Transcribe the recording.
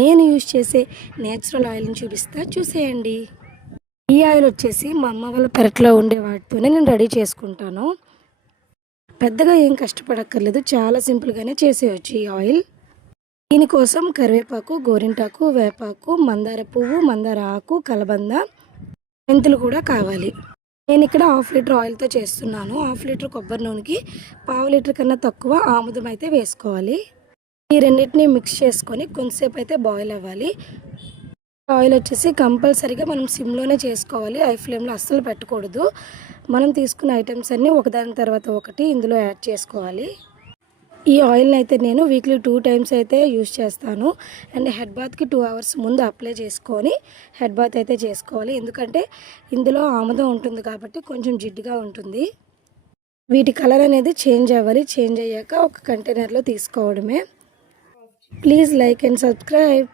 నేను యూజ్ చేసే నేచురల్ ఆయిల్ని చూసేయండి. ఈ ఆయిల్ వచ్చేసి మా అమ్మ వాళ్ళ పెరట్లో ఉండే వాటితోనే నేను రెడీ చేసుకుంటాను. పెద్దగా ఏం కష్టపడక్కర్లేదు, చాలా సింపుల్గానే చేసేయచ్చు ఈ ఆయిల్. దీనికోసం కరివేపాకు, గోరింటాకు, వేపాకు, మందార పువ్వు, మందార ఆకు, కలబంద, మెంతులు కూడా కావాలి. నేను ఇక్కడ 1/2 లీటర్ ఆయిల్తో చేస్తున్నాను. 1/2 లీటర్ కొబ్బరి నూనెకి 1/2 లీటర్ కన్నా తక్కువ ఆముదం అయితే వేసుకోవాలి. ఈ రెండింటిని మిక్స్ చేసుకొని కొంతసేపు అయితే బాయిల్ అవ్వాలి. ఆయిల్ వచ్చేసి కంపల్సరీగా మనం సిమ్లోనే చేసుకోవాలి, హై ఫ్లేమ్లో అస్సలు పెట్టకూడదు. మనం తీసుకున్న ఐటమ్స్ అన్నీ ఒకదాని తర్వాత ఒకటి ఇందులో యాడ్ చేసుకోవాలి. ఈ ఆయిల్ని అయితే నేను వీక్లీ 2 టైమ్స్ అయితే యూజ్ చేస్తాను. అండ్ హెడ్ బాత్కి 2 అవర్స్ ముందు అప్లై చేసుకొని హెడ్ బాత్ అయితే చేసుకోవాలి. ఎందుకంటే ఇందులో ఆముదం ఉంటుంది కాబట్టి కొంచెం జిడ్డుగా ఉంటుంది. వీటి కలర్ అనేది చేంజ్ అవ్వాలి. చేంజ్ అయ్యాక ఒక కంటైనర్లో తీసుకోవడమే. Please like and subscribe.